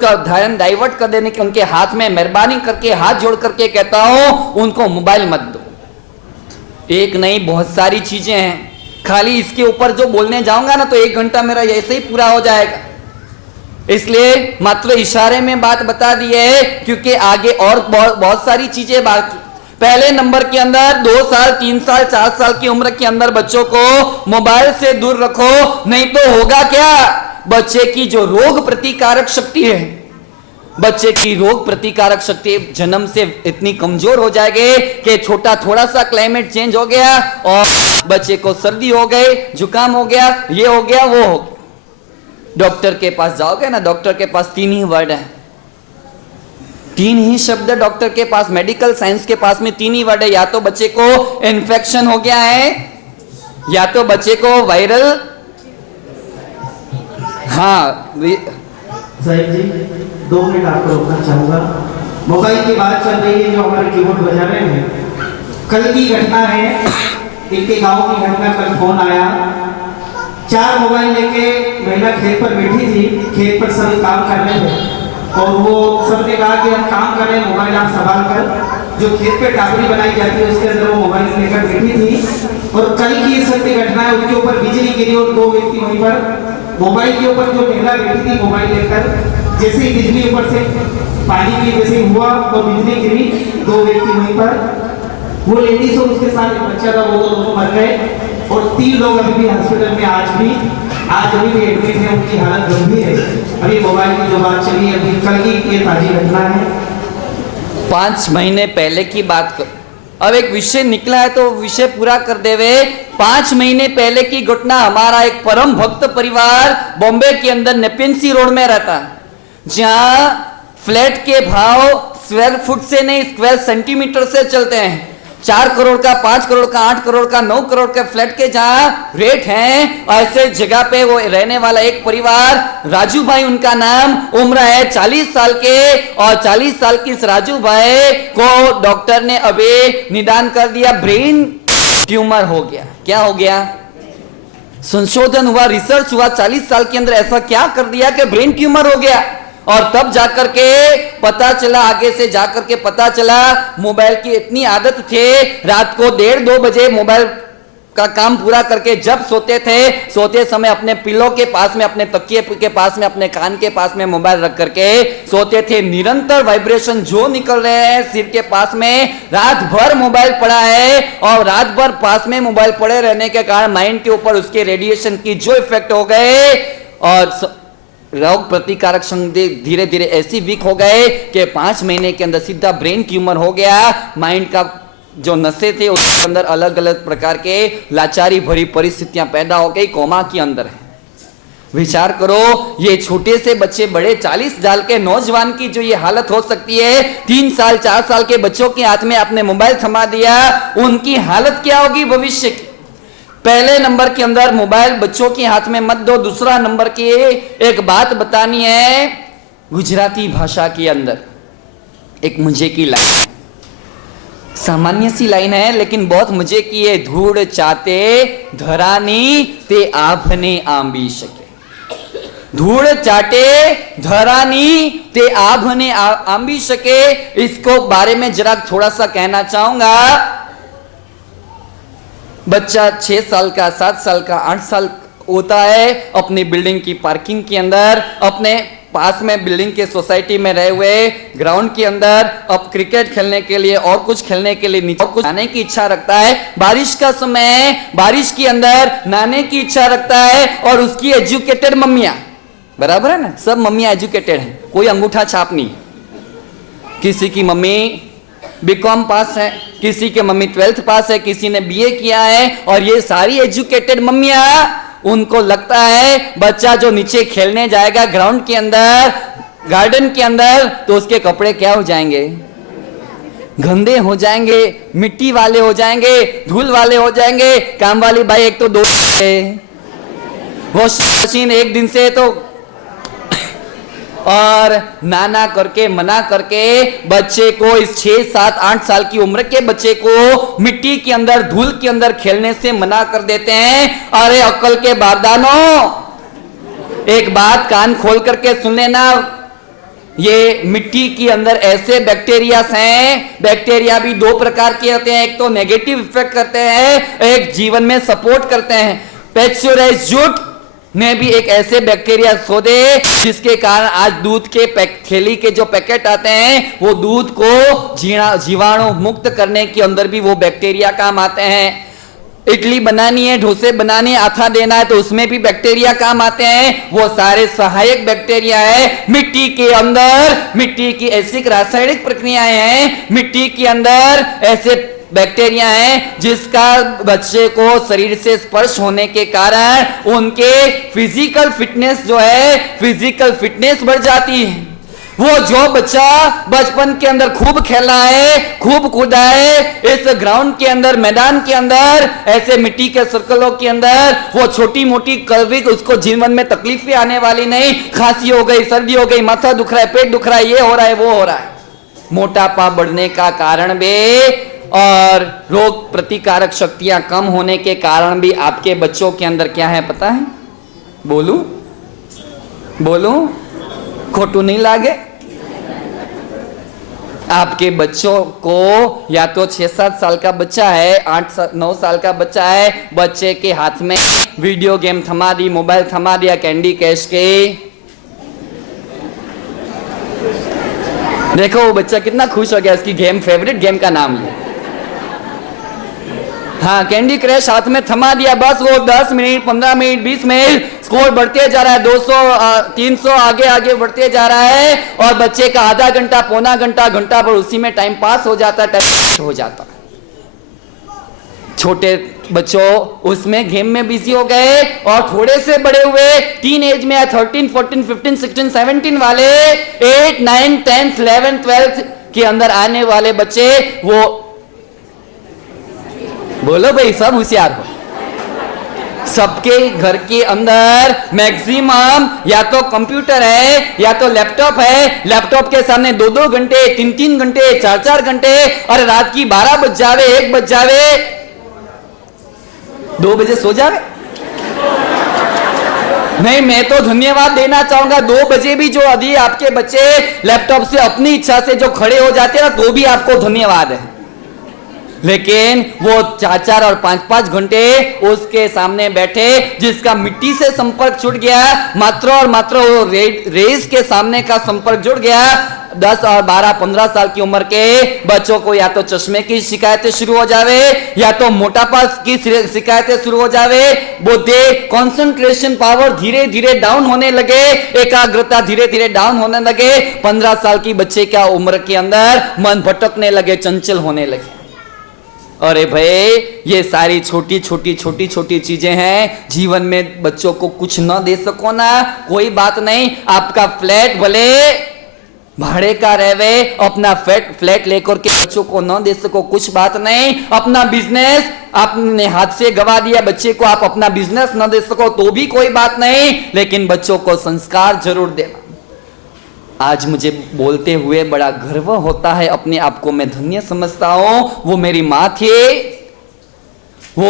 का ध्यान डाइवर्ट कर देने के उनके हाथ में मेहरबानी करके हाथ जोड़ करके कहता हूं उनको मोबाइल मत दो। एक नहीं बहुत सारी चीजें हैं, खाली इसके ऊपर जो बोलने जाऊंगा ना तो 1 घंटा मेरा ऐसे ही पूरा हो जाएगा, इसलिए मात्र इशारे में बात बता दी है क्योंकि आगे और बहुत सारी चीजें बाकी। पहले नंबर के अंदर 2 साल 3 साल 4 साल की उम्र के अंदर बच्चों को मोबाइल से दूर रखो, नहीं तो होगा क्या, बच्चे की जो रोग प्रतिकारक शक्ति है, बच्चे की रोग प्रतिकारक शक्ति जन्म से इतनी कमजोर हो जाएगी कि छोटा थोड़ा सा क्लाइमेट चेंज हो गया और बच्चे को सर्दी हो गई, जुकाम हो गया, ये हो गया, वो हो गया। डॉक्टर के पास जाओगे ना, डॉक्टर के पास 3 ही वर्ड है, 3 ही शब्द डॉक्टर के पास, मेडिकल साइंस के पास में 3 ही वर्ड है, या तो बच्चे को इन्फेक्शन हो गया है, या तो बच्चे को वायरल, हाँ साहिब जी 2 मिनट आपको रोकना चाहूंगा। मोबाइल की बात चल रही है, जो हमारे कीबोर्ड बजा रहे हैं, कल की घटना है, इनके गांव की घटना। कल फोन आया, 4 मोबाइल लेके महिला खेत पर बैठी थी, खेत पर सभी काम कर रहे थे और वो सबने कहा कि हम काम कर रहे हैं, मोबाइल आप संभाल कर। जो खेत पे टापरी बनाई जाती है उसके अंदर वो मोबाइल लेकर बैठी थी और कल की सत्य घटना है, उसके ऊपर बिजली गिरी और 2 व्यक्ति वहीं पर मोबाइल के ऊपर, जो महिला बैठी थी मोबाइल लेकर, जैसे ही बिजली ऊपर से पानी की जैसे हुआ तो बिजली गिरी, 2 व्यक्ति वहीं पर, वो लेडीज और उसके साथ एक बच्चा था, वो दोनों मर गए और 3 लोग अभी भी हॉस्पिटल में आज भी एडमिट है, उनकी हालत गंभीर है। अभी मोबाइल की जो बात चली अभी कल की ये ताजी घटना है, 5 महीने पहले की बात कर, अब एक विषय निकला है तो विषय पूरा कर देवे। 5 महीने पहले की घटना, हमारा एक परम भक्त परिवार बॉम्बे के अंदर नेपेंसी रोड में रहता है, जहां फ्लैट के भाव स्क्वायर फुट से नहीं स्क्वायर सेंटीमीटर से चलते हैं। 4 करोड़ का, 5 करोड़ का, 8 करोड़ का, 9 करोड़ के फ्लैट के जहां रेट हैं, ऐसे जगह पे वो रहने वाला एक परिवार, राजू भाई उनका नाम, उम्र है 40 साल के, और 40 साल की इस राजू भाई को डॉक्टर ने अभी निदान कर दिया, ब्रेन ट्यूमर हो गया। क्या हो गया? संशोधन हुआ, रिसर्च हुआ, 40 साल के अंदर ऐसा क्या कर दिया कि ब्रेन ट्यूमर हो गया। और तब जाकर के पता चला, आगे से जाकर के पता चला, मोबाइल की इतनी आदत थे, रात को 1:30-2 बजे मोबाइल का काम पूरा करके जब सोते थे, सोते समय अपने पिलो के पास में, अपने तकिए के पास में, अपने कान के पास में मोबाइल रख करके सोते थे। निरंतर वाइब्रेशन जो निकल रहे हैं सिर के पास में, रात भर मोबाइल पड़ा है और रात भर पास में मोबाइल पड़े रहने के कारण माइंड के ऊपर उसके रेडिएशन की जो इफेक्ट हो गए और रोग प्रतिकारक शक्ति धीरे धीरे ऐसी वीक हो गए कि 5 महीने के अंदर सीधा ब्रेन ट्यूमर हो गया। माइंड का जो नसें थे उसके अंदर अलग अलग प्रकार के लाचारी भरी परिस्थितियां पैदा हो गई, कोमा के अंदर है। विचार करो, ये छोटे से बच्चे बड़े 40 साल के नौजवान की जो ये हालत हो सकती है, 3 साल 4 साल के बच्चों के हाथ में आपने मोबाइल थमा दिया, उनकी हालत क्या होगी भविष्य की। पहले नंबर के अंदर मोबाइल बच्चों के हाथ में मत दो। दूसरा नंबर की एक बात बतानी है, गुजराती भाषा के अंदर एक मजे की लाइन, सामान्य सी लाइन है लेकिन बहुत मजे की है। धूड़ चाते धरानी ते आभने आंबी शके। धूड़ चाटे धरानी ते आभने आंबी शके। इसको बारे में जरा थोड़ा सा कहना चाहूंगा। बच्चा 6 साल का, 7 साल का, 8 साल होता है, अपनी बिल्डिंग की पार्किंग के अंदर, अपने पास में बिल्डिंग के सोसाइटी में रहे हुए ग्राउंड के अंदर अब क्रिकेट खेलने के लिए और कुछ खेलने के लिए नीचे कुछ आने की इच्छा रखता है। बारिश का समय, बारिश के अंदर नहाने की इच्छा रखता है और उसकी एजुकेटेड मम्मियां, बराबर है ना, सब मम्मियां एजुकेटेड हैं, कोई अंगूठा छाप नहीं। किसी की मम्मी बीकॉम पास है, किसी के मम्मी 12th पास है, किसी ने बीए किया है, और ये सारी एजुकेटेड मम्मियां, उनको लगता है बच्चा जो नीचे खेलने जाएगा ग्राउंड के अंदर, गार्डन के अंदर, तो उसके कपड़े क्या हो जाएंगे, गंदे हो जाएंगे, मिट्टी वाले हो जाएंगे, धूल वाले हो जाएंगे। काम वाली भाई एक तो 2 वॉशिंग मशीन एक दिन से तो, और नाना करके मना करके बच्चे को, इस 6, 7, 8 साल की उम्र के बच्चे को मिट्टी के अंदर, धूल के अंदर खेलने से मना कर देते हैं। अरे अक्ल के बारदानो, एक बात कान खोल करके सुन लेना, ये मिट्टी के अंदर ऐसे बैक्टीरिया हैं, बैक्टीरिया भी दो प्रकार के होते हैं, एक तो नेगेटिव इफेक्ट करते हैं, एक जीवन में सपोर्ट करते हैं। पैस्चराइज्ड जूट में भी एक ऐसे बैक्टीरिया सोदे जिसके कारण आज दूध के थैली के जो पैकेट आते हैं वो दूध को जीवाणु मुक्त करने के अंदर भी वो बैक्टीरिया काम आते हैं। इडली बनानी है, डोसे बनानी है, आथा देना है तो उसमें भी बैक्टीरिया काम आते हैं। वो सारे सहायक बैक्टीरिया है। मिट्टी के अंदर मिट्टी की ऐसी रासायनिक प्रक्रियाएं हैं, मिट्टी के अंदर ऐसे बैक्टीरिया हैं जिसका बच्चे को शरीर से स्पर्श होने के कारण उनके फिजिकल फिटनेस जो है, फिजिकल फिटनेस बढ़ जाती है। वो जो बच्चा बचपन के अंदर खूब खेला है, खूब कूदा है, इस ग्राउंड के अंदर, मैदान के अंदर, ऐसे मिट्टी के सर्कलों के अंदर, वो छोटी मोटी कभी उसको जीवन में तकलीफें आने वाली नहीं। खांसी हो गई, सर्दी हो गई, माथा दुख रहा है, पेट दुख रहा है, ये हो रहा है, वो हो रहा है। मोटापा बढ़ने का कारण भी और रोग प्रतिकारक शक्तियां कम होने के कारण भी आपके बच्चों के अंदर क्या है पता है? बोलूं बोलूं खोटू नहीं लागे? आपके बच्चों को या तो 6-7 साल का बच्चा है, 8-9 साल का बच्चा है, बच्चे के हाथ में वीडियो गेम थमा दी, मोबाइल थमा दिया कैंडी क्रश के, देखो वो बच्चा कितना खुश हो गया, उसकी गेम, फेवरेट गेम का नाम लिया। हाँ, कैंडी क्रश हाथ में थमा दिया, बस वो 10 मिनट, 15 मिनट, 20 मिनट, स्कोर बढ़ते जा रहा है, 200, 300 आगे आगे बढ़ते जा रहा है और बच्चे का आधा घंटा, पौना घंटा, घंटा भर उसी में टाइम पास हो जाता है, टाइम हो जाता है। छोटे बच्चों उसमें गेम में बिजी हो गए और थोड़े से बड़े हुए टीन एज में 13, 14, 15, 16, 17 वाले 8, 9, 10, 11, 12 के अंदर आने वाले बच्चे, वो बोलो भाई सब होशियार हो। सबके घर के अंदर मैक्सिमम या तो कंप्यूटर है या तो लैपटॉप है। लैपटॉप के सामने 2-2 घंटे, 3-3 घंटे, 4-4 घंटे, और रात की 12 बज जावे, 1 बज जावे, 2 बजे सो जावे। नहीं, मैं तो धन्यवाद देना चाहूंगा, 2 बजे भी जो अभी आपके बच्चे लैपटॉप से अपनी इच्छा से जो खड़े हो जाते हैं ना, तो भी आपको धन्यवाद है। लेकिन वो 4-4 और 5-5 घंटे उसके सामने बैठे, जिसका मिट्टी से संपर्क छूट गया, मात्र और मात्र वो रेस के सामने का संपर्क जुड़ गया। 10 और 12, 15 साल की उम्र के बच्चों को या तो चश्मे की शिकायतें शुरू हो जावे, या तो मोटापा की शिकायतें शुरू हो जावे, बुद्धि, कंसंट्रेशन पावर धीरे धीरे डाउन होने लगे, एकाग्रता धीरे धीरे डाउन होने लगे। 15 साल की बच्चे का उम्र के अंदर मन भटकने लगे, चंचल होने लगे। अरे भाई, ये सारी छोटी छोटी चीजें हैं। जीवन में बच्चों को कुछ न दे सको ना, कोई बात नहीं। आपका फ्लैट भले भाड़े का रहे, अपना फ्लैट लेकर के बच्चों को न दे सको, कुछ बात नहीं। अपना बिजनेस आपने हाथ से गवा दिया, बच्चे को आप अपना बिजनेस न दे सको तो भी कोई बात नहीं, लेकिन बच्चों को संस्कार जरूर देना। आज मुझे बोलते हुए बड़ा गर्व होता है, अपने आप को मैं धन्य समझता हूं। वो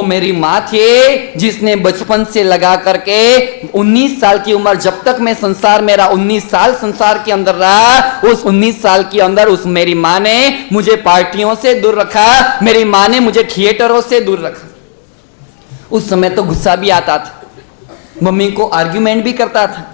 मेरी माँ थी जिसने बचपन से लगा करके 19 साल की उम्र, जब तक मैं संसार, मेरा 19 साल संसार के अंदर रहा, उस 19 साल के अंदर उस मेरी माँ ने मुझे पार्टियों से दूर रखा, मेरी माँ ने मुझे थिएटरों से दूर रखा। उस समय तो गुस्सा भी आता था, मम्मी को आर्ग्यूमेंट भी करता था,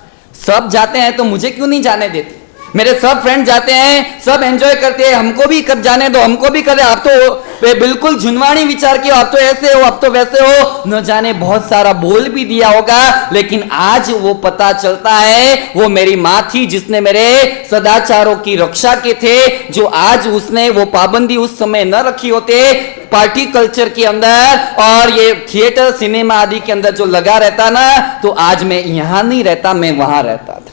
सब जाते हैं तो मुझे क्यों नहीं जाने देते, मेरे सब फ्रेंड जाते हैं, सब एंजॉय करते हैं, हमको भी कब जाने दो, हमको भी करे। आप तो बिल्कुल झुनवानी विचार किया, आप तो ऐसे हो, आप तो वैसे हो, न जाने बहुत सारा बोल भी दिया होगा। लेकिन आज वो पता चलता है, वो मेरी माँ थी जिसने मेरे सदाचारों की रक्षा के थे, जो आज उसने वो पाबंदी उस समय न रखी होते, पार्टी कल्चर के अंदर और ये थिएटर, सिनेमा आदि के अंदर जो लगा रहता ना, तो आज मैं यहां नहीं रहता, मैं वहां रहता था।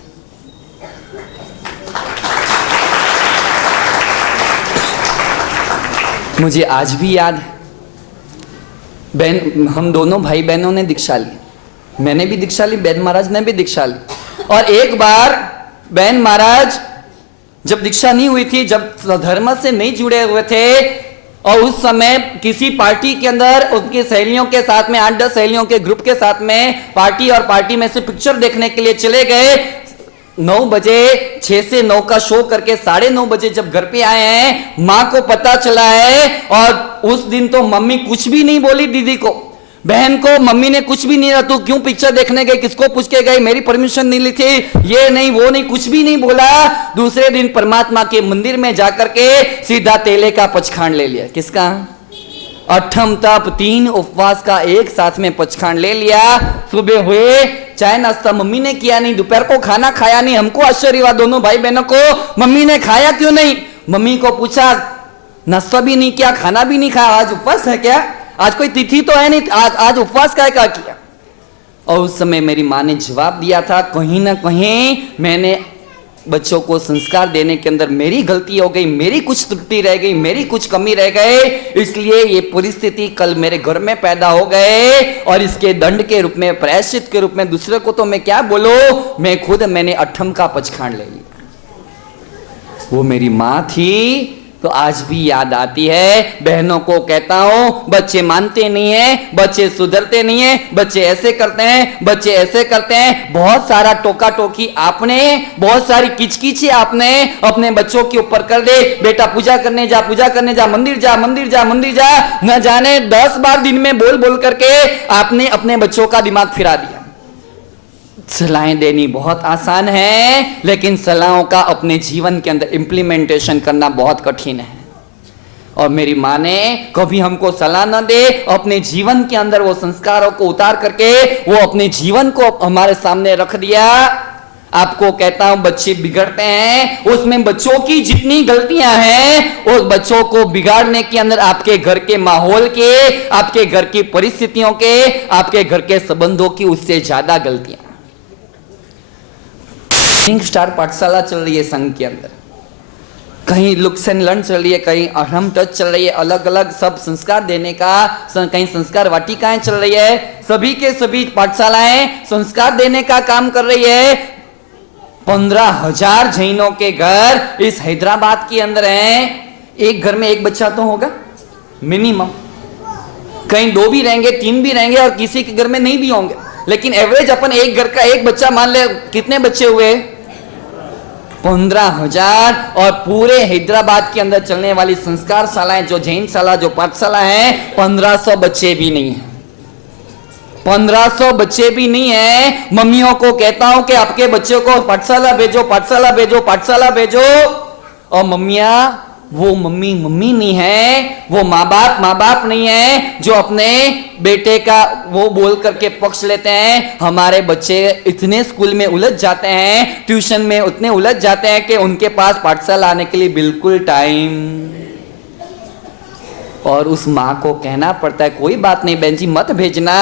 मुझे आज भी याद है, बहन, हम दोनों भाई बहनों ने दीक्षा ली, मैंने भी दीक्षा ली, बहन महाराज ने भी दीक्षा ली। और एक बार बहन महाराज जब दीक्षा नहीं हुई थी, जब धर्म से नहीं जुड़े हुए थे, और उस समय किसी पार्टी के अंदर उनकी सहेलियों के साथ में, 8-10 सहेलियों के ग्रुप के साथ में पार्टी, और पार्टी में से पिक्चर देखने के लिए चले गए। 9 बजे 6 से 9 का शो करके 9:30 बजे जब घर पे आए हैं, माँ को पता चला है। और उस दिन तो मम्मी कुछ भी नहीं बोली दीदी को, बहन को मम्मी ने कुछ भी नहीं रहा, तू क्यों पिक्चर देखने गई, किसको पूछ के गई, मेरी परमिशन नहीं ली थी, ये नहीं वो नहीं, कुछ भी नहीं बोला। दूसरे दिन परमात्मा के मंदिर में जाकर के सीधा तेले का पचखांड ले लिया। किसका? 8 तप 3 उपवास का एक साथ में पचखांड ले लिया। सुबह हुए, चाय नाश्ता मम्मी ने किया नहीं, दोपहर को खाना खाया नहीं। हमको आश्चर्य हुआ दोनों भाई बहनों को, मम्मी ने खाया क्यों नहीं। मम्मी को पूछा, नाश्ता भी नहीं किया, खाना भी नहीं खाया, आज उपवास है क्या, आज कोई तिथि तो है नहीं, आज उपवास का किया। और उस समय मेरी माँ ने जवाब दिया था, कहीं ना कहीं मैंने बच्चों को संस्कार देने के अंदर मेरी गलती हो गई, मेरी कुछ त्रुटि रह गई, मेरी कुछ कमी रह गए, इसलिए ये परिस्थिति कल मेरे घर में पैदा हो गए। और इसके दंड के रूप में, प्रायश्चित के रूप में, दूसरे को तो मैं क्या बोलूं, मैंने 8 का पचखांड ले लिया। वो मेरी माँ थी तो आज भी याद आती है। बहनों को कहता हूं, बच्चे मानते नहीं है, बच्चे सुधरते नहीं है, बच्चे ऐसे करते हैं, बच्चे ऐसे करते हैं। बहुत सारा टोका टोकी आपने, बहुत सारी किचकिची आपने अपने बच्चों के ऊपर कर दे। बेटा पूजा करने जा, पूजा करने जा, मंदिर जा, मंदिर जा, मंदिर जा, न जाने 10 बार दिन में बोल बोल करके आपने अपने बच्चों का दिमाग फिरा दिया। सलाहें देनी बहुत आसान है, लेकिन सलाहों का अपने जीवन के अंदर इंप्लीमेंटेशन करना बहुत कठिन है। और मेरी माँ ने कभी हमको सलाह न दे, अपने जीवन के अंदर वो संस्कारों को उतार करके वो अपने जीवन को हमारे सामने रख दिया। आपको कहता हूं, बच्चे बिगड़ते हैं, उसमें बच्चों की जितनी गलतियां हैं, उस बच्चों को बिगाड़ने के अंदर आपके घर के माहौल के, आपके घर की परिस्थितियों के, आपके घर के संबंधों की उससे ज्यादा गलतियां। स्टार पाठशाला चल रही है संघ के अंदर, कहीं लुक्स एंड लर्न चल रही है, कहीं अहम टच चल रही है, अलग अलग सब संस्कार देने का, कहीं संस्कार वाटिकाएं चल रही है। सभी के सभी पाठशालाएं संस्कार देने का काम कर रही है। 15,000 जैनों के घर इस हैदराबाद के अंदर हैं। एक घर में एक बच्चा तो होगा मिनिमम, कहीं 2 भी रहेंगे, 3 भी रहेंगे, और किसी के घर में नहीं भी होंगे, लेकिन एवरेज अपन एक घर का एक बच्चा मान ले। कितने बच्चे हुए? 15,000। और पूरे हैदराबाद के अंदर चलने वाली संस्कार शालाएं, जो जैन शाला, जो पाठशाला है, 1500 बच्चे भी नहीं है। 1500 बच्चे भी नहीं है। मम्मियों को कहता हूं कि आपके बच्चों को पाठशाला भेजो, पाठशाला भेजो, पाठशाला भेजो। और मम्मियां, वो मम्मी नहीं है, वो माँ बाप नहीं है जो अपने बेटे का वो बोल करके पक्ष लेते हैं। हमारे बच्चे इतने स्कूल में उलझ जाते हैं, ट्यूशन में उतने उलझ जाते हैं कि उनके पास पाठशाला आने के लिए बिल्कुल टाइम। और उस माँ को कहना पड़ता है, कोई बात नहीं बहन जी, मत भेजना,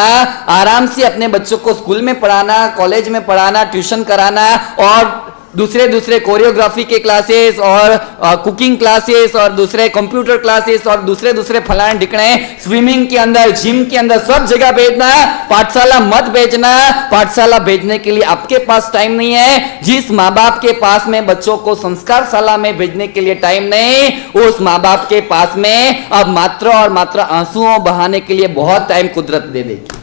आराम से अपने बच्चों को स्कूल में पढ़ाना, कॉलेज में पढ़ाना, ट्यूशन कराना, और दूसरे कोरियोग्राफी के क्लासेस, और कुकिंग क्लासेस, और दूसरे कंप्यूटर क्लासेस, और दूसरे फलाने ढिकने, स्विमिंग के अंदर, जिम के अंदर, सब जगह भेजना। पाठशाला मत भेजना। पाठशाला भेजने के लिए आपके पास टाइम नहीं है। जिस माँ बाप के पास में बच्चों को संस्कार शाला में भेजने के लिए टाइम नहीं, उस माँ बाप के पास में अब मात्र और मात्र आंसुओं बहाने के लिए बहुत टाइम कुदरत दे देगी।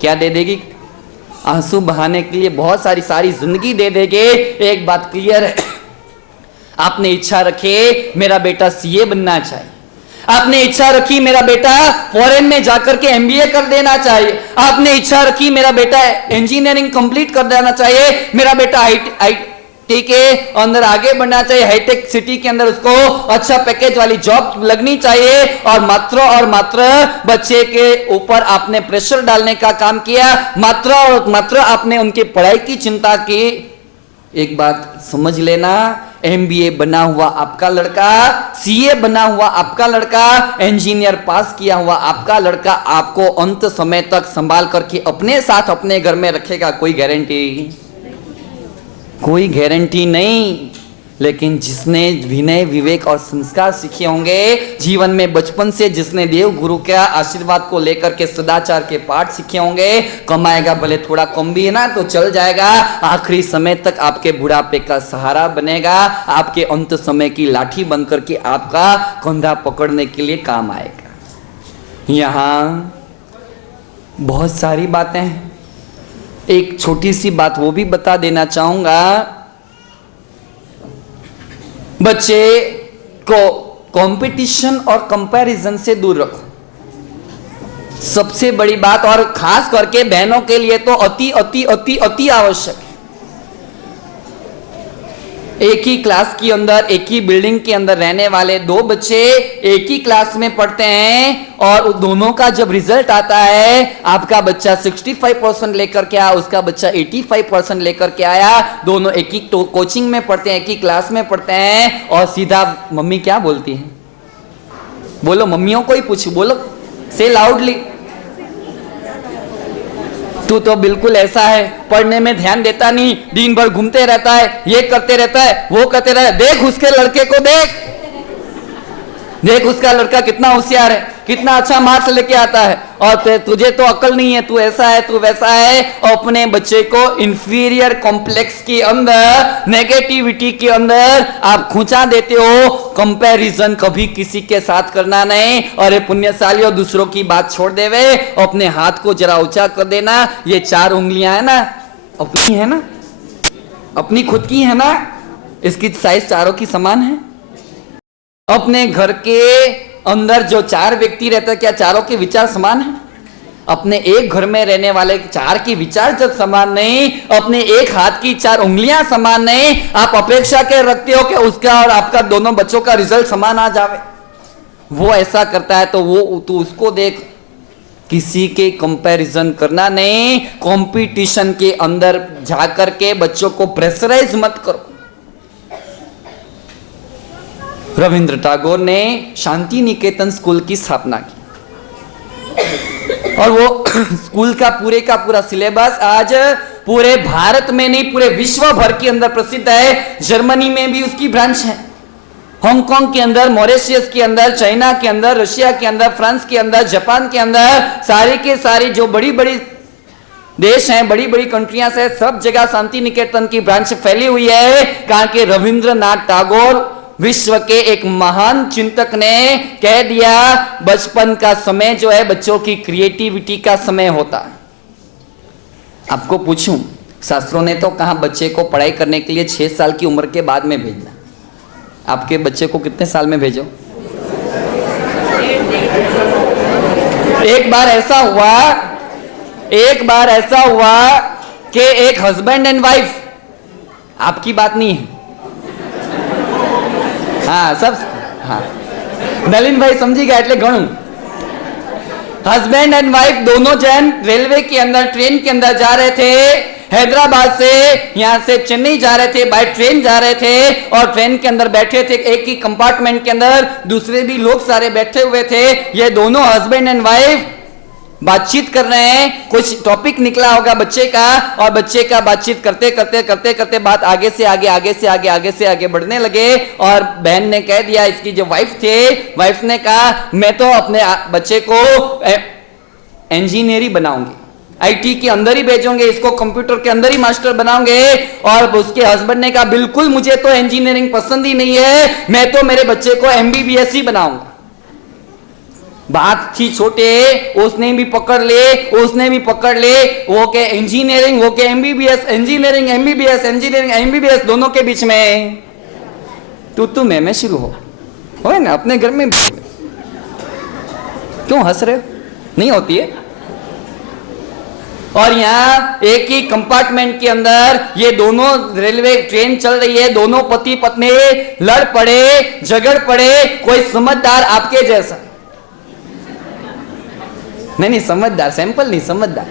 क्या दे देगी? आंसू बहाने के लिए बहुत सारी जिंदगी दे देंगे। एक बात क्लियर है, आपने इच्छा रखी मेरा बेटा सीए बनना चाहिए, आपने इच्छा रखी मेरा बेटा फॉरेन में जाकर के एमबीए कर देना चाहिए, आपने इच्छा रखी मेरा बेटा इंजीनियरिंग कंप्लीट कर देना चाहिए, मेरा बेटा आईटी के अंदर आगे बढ़ना चाहिए, हाईटेक सिटी के अंदर उसको अच्छा पैकेज वाली जॉब लगनी चाहिए, और मात्र बच्चे के ऊपर आपने प्रेशर डालने का काम किया, मात्र आपने उनकी पढ़ाई की चिंता की। एक बात समझ लेना, एमबीए बना हुआ आपका लड़का, सीए बना हुआ आपका लड़का, इंजीनियर पास किया हुआ आपका लड़का आपको अंत समय तक संभाल करके अपने साथ अपने घर में रखेगा, कोई गारंटी नहीं। लेकिन जिसने विनय, विवेक और संस्कार सीखे होंगे जीवन में, बचपन से जिसने देव गुरु के आशीर्वाद को लेकर के सदाचार के पाठ सीखे होंगे, कमाएगा भले थोड़ा कम भी है ना तो चल जाएगा, आखिरी समय तक आपके बुढ़ापे का सहारा बनेगा, आपके अंत समय की लाठी बन करके आपका कंधा पकड़ने के लिए काम आएगा। यहाँ बहुत सारी बातें हैं, एक छोटी सी बात वो भी बता देना चाहूंगा, बच्चे को कंपटीशन और कंपैरिजन से दूर रखो, सबसे बड़ी बात। और खास करके बहनों के लिए तो अति अति अति अति आवश्यक है। एक ही क्लास के अंदर, एक ही बिल्डिंग के अंदर रहने वाले दो बच्चे एक ही क्लास में पढ़ते हैं और दोनों का जब रिजल्ट आता है, आपका बच्चा 65% लेकर के आया, उसका बच्चा 85% लेकर के आया, दोनों एक ही कोचिंग में पढ़ते हैं, एक ही क्लास में पढ़ते हैं, और सीधा मम्मी क्या बोलती है? बोलो, मम्मियों को ही पूछो, बोलो, से लाउडली। तू तो बिल्कुल ऐसा है, पढ़ने में ध्यान देता नहीं, दिन भर घूमते रहता है, ये करते रहता है, वो करते रहता है। देख उसके लड़के को, देख उसका लड़का कितना होशियार है, कितना अच्छा मार्क्स लेके आता है, और तुझे तो अकल नहीं है, तू ऐसा है, तू वैसा है। और अपने बच्चे को इंफीरियर कॉम्प्लेक्स के अंदर, नेगेटिविटी के अंदर आप खुंचा देते हो। कंपैरिजन कभी किसी के साथ करना नहीं। और ये पुण्यशालियों, दूसरों की बात छोड़ देवे, अपने हाथ को जरा ऊंचा कर देना। ये 4 उंगलियां है ना, अपनी है ना, अपनी खुद की है ना, इसकी साइज चारों की समान है। अपने घर के अंदर जो 4 व्यक्ति रहते हैं, क्या चारों के विचार समान हैं? अपने एक घर में रहने वाले 4 के विचार जब समान नहीं, अपने एक हाथ की 4 उंगलियां समान नहीं, आप अपेक्षा के रखते हो कि उसका और आपका दोनों बच्चों का रिजल्ट समान आ जावे। वो ऐसा करता है तो वो तू उसको देख। किसी के कंपैरिजन करना नहीं, कंपटीशन के अंदर जाकर के बच्चों को प्रेशराइज मत करो। रविंद्र टैगोर ने शांति निकेतन स्कूल की स्थापना की, और वो स्कूल का पूरा सिलेबस आज पूरे भारत में नहीं, पूरे विश्व भर के अंदर प्रसिद्ध है। जर्मनी में भी उसकी ब्रांच है, हांगकांग के अंदर, मॉरिशस के अंदर, चाइना के अंदर, रशिया के अंदर, फ्रांस के अंदर, जापान के अंदर, सारी के सारी जो बड़ी बड़ी देश हैं, बड़ी बड़ी कंट्रियां से, सब जगह शांति निकेतन की ब्रांच फैली हुई है। कारण के रविंद्रनाथ टैगोर विश्व के एक महान चिंतक ने कह दिया, बचपन का समय जो है बच्चों की क्रिएटिविटी का समय होता है। आपको पूछूं, शास्त्रों ने तो कहा बच्चे को पढ़ाई करने के लिए 6 साल की उम्र के बाद में भेजना। आपके बच्चे को कितने साल में भेजो? एक बार ऐसा हुआ कि एक हस्बैंड एंड वाइफ, आपकी बात नहीं है, हाँ सब, हाँ नलिन भाई समझी गया એટલે ઘણું। हस्बैंड एंड वाइफ दोनों जन रेलवे के अंदर, ट्रेन के अंदर जा रहे थे। हैदराबाद से, यहां से चेन्नई जा रहे थे, बाय ट्रेन जा रहे थे, और ट्रेन के अंदर बैठे थे, एक ही कंपार्टमेंट के अंदर दूसरे भी लोग सारे बैठे हुए थे। ये दोनों हस्बैंड एंड वाइफ बातचीत कर रहे हैं। कुछ टॉपिक निकला होगा बच्चे का, और बच्चे का बातचीत करते करते बात आगे से आगे बढ़ने लगे। और बहन ने कह दिया, इसकी जो वाइफ थे, वाइफ ने कहा, मैं तो अपने बच्चे को इंजीनियरिंग बनाऊंगी, आईटी के अंदर ही भेजोगे, इसको कंप्यूटर के अंदर ही मास्टर बनाओगे। और उसके हस्बैंड ने कहा, बिल्कुल मुझे तो इंजीनियरिंग पसंद ही नहीं है, मैं तो मेरे बच्चे को एमबीबीएस ही बनाऊंगा। बात थी छोटे, उसने भी पकड़ ले, वो के इंजीनियरिंग, वो के एमबीबीएस, इंजीनियरिंग एमबीबीएस, दोनों के बीच में तू मैं शुरू हो ना। अपने घर में क्यों हंस रहे हो? नहीं होती है। और यहाँ एक ही कंपार्टमेंट के अंदर ये दोनों, रेलवे ट्रेन चल रही है, दोनों पति पत्नी लड़ पड़े, झगड़ पड़े। कोई समझदार आपके जैसा, नहीं समझदार, सैंपल नहीं, समझदार,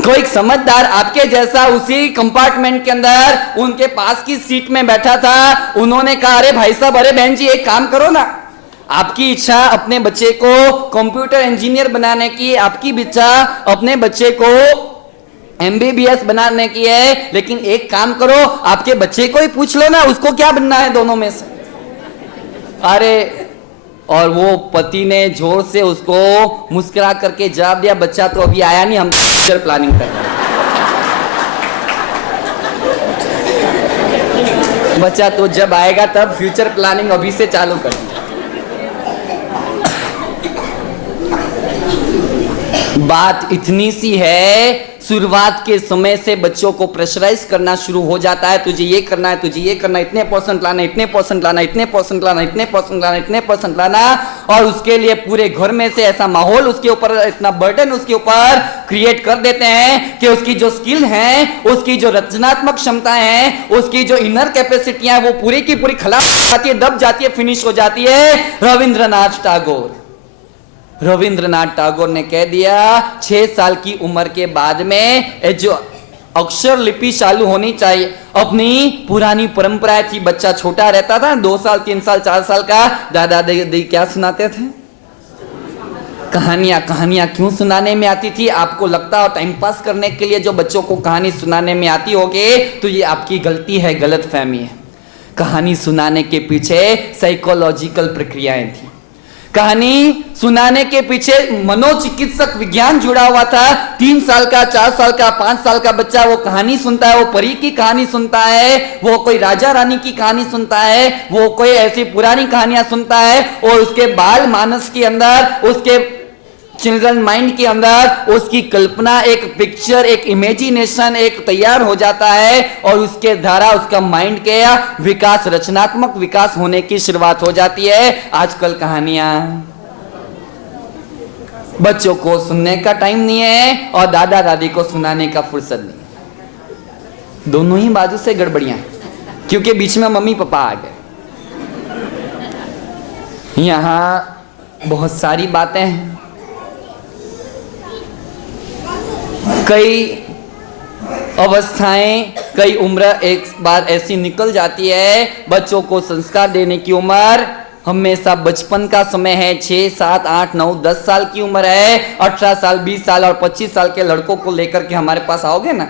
कोई समझदार आपके जैसा उसी कंपार्टमेंट के अंदर उनके पास की सीट में बैठा था। उन्होंने कहा, अरे भाई साहब, अरे बहन जी, एक काम करो ना, आपकी इच्छा अपने बच्चे को कंप्यूटर इंजीनियर बनाने की, आपकी इच्छा अपने बच्चे को एमबीबीएस बनाने की है, लेकिन एक काम करो, आपके बच्चे को ही पूछ लो ना, उसको क्या बनना है दोनों में से। अरे, और वो पति ने जोर से उसको मुस्कुरा करके जवाब दिया, बच्चा तो अभी आया नहीं, हम फ्यूचर प्लानिंग कर रहे हैं। बच्चा तो जब आएगा तब फ्यूचर प्लानिंग अभी से चालू कर। बात इतनी सी है, शुरुआत के समय से बच्चों को प्रेशराइज करना शुरू हो जाता है, तुझे ये करना है, तुझे ये करना है, इतने परसेंट लाना, इतने परसेंट लाना, इतने परसेंट लाना, इतने परसेंट लाना, इतने परसेंट लाना, और उसके लिए पूरे घर में से ऐसा माहौल उसके ऊपर, इतना बर्डन उसके ऊपर क्रिएट कर देते हैं कि उसकी जो स्किल है, उसकी जो रचनात्मक क्षमताएं हैं, उसकी जो इनर कैपेसिटियां वो पूरी की पूरी खराब हो जाती है, दब जाती है, फिनिश हो जाती है। रविंद्रनाथ टैगोर ने कह दिया 6 साल की उम्र के बाद में जो अक्षर लिपि चालू होनी चाहिए। अपनी पुरानी परंपरा थी, बच्चा छोटा रहता था 2 साल 3 साल 4 साल का, दादा दादी क्या सुनाते थे? कहानियां क्यों सुनाने में आती थी? आपको लगता हो टाइम पास करने के लिए जो बच्चों को कहानी सुनाने में आती होगी, तो ये आपकी गलती है, गलत फहमी है। कहानी सुनाने के पीछे साइकोलॉजिकल प्रक्रियाएं थी। कहानी सुनाने के पीछे मनोचिकित्सक विज्ञान जुड़ा हुआ था। 3 साल का, 4 साल का, 5 साल का बच्चा वो कहानी सुनता है, वो परी की कहानी सुनता है, वो कोई राजा रानी की कहानी सुनता है, वो कोई ऐसी पुरानी कहानियां सुनता है, और उसके बाल मानस के अंदर, उसके चिल्ड्रन माइंड के अंदर उसकी कल्पना, एक पिक्चर, एक इमेजिनेशन एक तैयार हो जाता है, और उसके द्वारा उसका माइंड के विकास, रचनात्मक विकास होने की शुरुआत हो जाती है। आजकल कहानियां बच्चों को सुनने का टाइम नहीं है और दादा दादी को सुनाने का फुर्सत नहीं। दोनों ही बाजू से गड़बड़ियां, क्योंकि बीच में मम्मी पापा आ गए। यहां बहुत सारी बातें हैं। कई अवस्थाएं, कई उम्र एक बार ऐसी निकल जाती है, बच्चों को संस्कार देने की उम्र हमेशा बचपन का समय है। 6, 7, 8, 9, 10 साल की उम्र है। 18 साल, 20 साल और 25 साल के लड़कों को लेकर के हमारे पास आओगे ना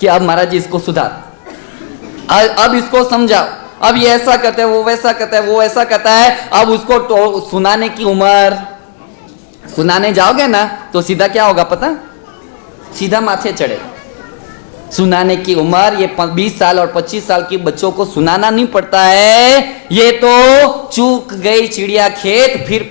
कि अब महाराज जी इसको सुधार, अब इसको समझाओ, अब ये ऐसा करता है, वो वैसा करता है, वो ऐसा करता है, अब उसको तो सुनाने की उम्र। सुनाने जाओगे ना तो सीधा क्या होगा पता? सीधा माथे चढ़े। सुनाने की उम्र ये 20 साल और 25 साल के बच्चों को सुनाना नहीं पड़ता है। ये तो चूक गई चिड़िया खेत, फिर